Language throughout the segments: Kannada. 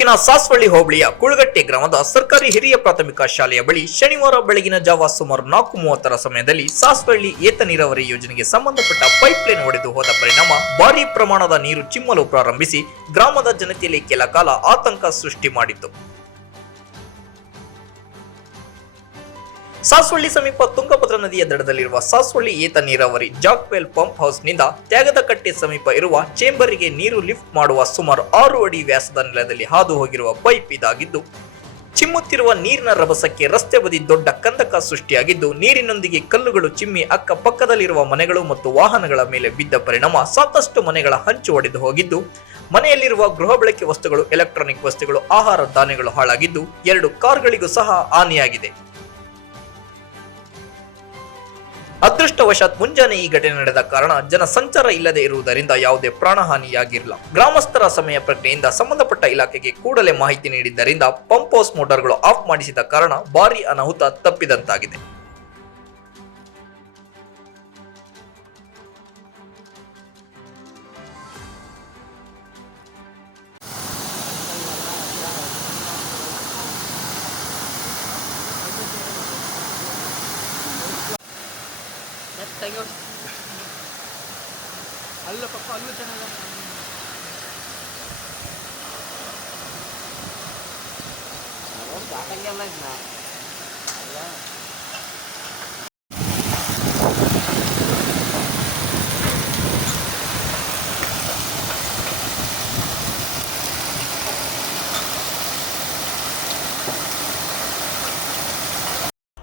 ತಾಲೂಕಿನ ಸಾಸ್ವಳ್ಳಿ ಹೋಬಳಿಯ ಕುಳಗಟ್ಟೆ ಗ್ರಾಮದ ಸರ್ಕಾರಿ ಹಿರಿಯ ಪ್ರಾಥಮಿಕ ಶಾಲೆಯ ಬಳಿ ಶನಿವಾರ ಬೆಳಗಿನ ಜಾವ ಸುಮಾರು ನಾಲ್ಕು ಮೂವತ್ತರ ಸಮಯದಲ್ಲಿ ಸಾಸ್ವಳ್ಳಿ ಏತ ನೀರಾವರಿ ಯೋಜನೆಗೆ ಸಂಬಂಧಪಟ್ಟ ಪೈಪ್ಲೈನ್ ಒಡೆದು ಹೋದ ಪರಿಣಾಮ ಭಾರೀ ಪ್ರಮಾಣದ ನೀರು ಚಿಮ್ಮಲು ಪ್ರಾರಂಭಿಸಿ ಗ್ರಾಮದ ಜನತೆಯಲ್ಲಿ ಕೆಲ ಕಾಲ ಆತಂಕ ಸೃಷ್ಟಿ ಮಾಡಿತ್ತು. ಸಾಸ್ವಳ್ಳಿ ಸಮೀಪ ತುಂಗಭದ್ರಾ ನದಿಯ ದಡದಲ್ಲಿರುವ ಸಾಸ್ವಳ್ಳಿ ಏತ ನೀರಾವರಿ ಜಾಕ್ವೆಲ್ ಪಂಪ್ ಹೌಸ್ನಿಂದ ತ್ಯಾಗದಕಟ್ಟೆ ಸಮೀಪ ಇರುವ ಚೇಂಬರಿಗೆ ನೀರು ಲಿಫ್ಟ್ ಮಾಡುವ ಸುಮಾರು ಆರು ಅಡಿ ವ್ಯಾಸದ ನೆಲದಲ್ಲಿ ಹಾದು ಹೋಗಿರುವ ಪೈಪ್ ಇದಾಗಿದ್ದು, ಚಿಮ್ಮುತ್ತಿರುವ ನೀರಿನ ರಭಸಕ್ಕೆ ರಸ್ತೆ ಬದಿ ದೊಡ್ಡ ಕಂದಕ ಸೃಷ್ಟಿಯಾಗಿದ್ದು, ನೀರಿನೊಂದಿಗೆ ಕಲ್ಲುಗಳು ಚಿಮ್ಮಿ ಅಕ್ಕಪಕ್ಕದಲ್ಲಿರುವ ಮನೆಗಳು ಮತ್ತು ವಾಹನಗಳ ಮೇಲೆ ಬಿದ್ದ ಪರಿಣಾಮ ಸಾಕಷ್ಟು ಮನೆಗಳ ಹಂಚು ಒಡೆದು ಹೋಗಿದ್ದು, ಮನೆಯಲ್ಲಿರುವ ಗೃಹ ಬಳಕೆ ವಸ್ತುಗಳು, ಎಲೆಕ್ಟ್ರಾನಿಕ್ ವಸ್ತುಗಳು, ಆಹಾರ ಧಾನ್ಯಗಳು ಹಾಳಾಗಿದ್ದು, ಎರಡು ಕಾರ್ಗಳಿಗೂ ಸಹ ಹಾನಿಯಾಗಿದೆ. ಅದೃಷ್ಟವಶಾತ್ ಮುಂಜಾನೆ ಈ ಘಟನೆ ನಡೆದ ಕಾರಣ ಜನ ಸಂಚಾರ ಇಲ್ಲದೆ ಇರುವುದರಿಂದ ಯಾವುದೇ ಪ್ರಾಣಹಾನಿಯಾಗಿಲ್ಲ ಗ್ರಾಮಸ್ಥರ ಸಮಯ ಪ್ರಜ್ಞೆಯಿಂದ ಸಂಬಂಧಪಟ್ಟ ಇಲಾಖೆಗೆ ಕೂಡಲೇ ಮಾಹಿತಿ ನೀಡಿದ್ದರಿಂದ ಪಂಪ್ ಹೌಸ್ ಮೋಟಾರ್ಗಳು ಆಫ್ ಮಾಡಿಸಿದ ಕಾರಣ ಭಾರಿ ಅನಾಹುತ ತಪ್ಪಿದಂತಾಗಿದೆ. Nagtayos. Ala, papalo dyan na lang. Ano, bakit yung lag na? Ala.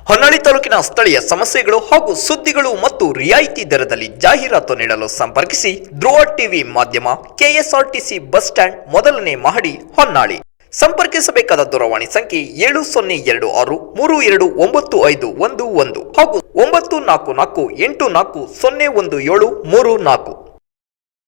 Honnali ತಾಲೂಕಿನ ಸ್ಥಳೀಯ ಸಮಸ್ಯೆಗಳು ಹಾಗೂ ಸುದ್ದಿಗಳು ಮತ್ತು ರಿಯಾಯಿತಿ ದರದಲ್ಲಿ ಜಾಹೀರಾತು ನೀಡಲು ಸಂಪರ್ಕಿಸಿ ಧ್ರುವ ಟಿವಿ ಮಾಧ್ಯಮ ಕೆಎಸ್ಆರ್ಟಿಸಿ ಬಸ್ ಸ್ಟ್ಯಾಂಡ್ ಮೊದಲನೇ ಮಹಡಿ ಹೊನ್ನಾಳಿ. ಸಂಪರ್ಕಿಸಬೇಕಾದ ದೂರವಾಣಿ ಸಂಖ್ಯೆ ಏಳು ಸೊನ್ನೆ ಎರಡು ಆರು ಮೂರು ಎರಡು ಒಂಬತ್ತು ಐದು ಒಂದು ಒಂದು ಹಾಗೂ ಒಂಬತ್ತು ನಾಲ್ಕು ನಾಲ್ಕು ಎಂಟು ನಾಲ್ಕು ಸೊನ್ನೆ ಒಂದು ಏಳು ಮೂರು ನಾಲ್ಕು.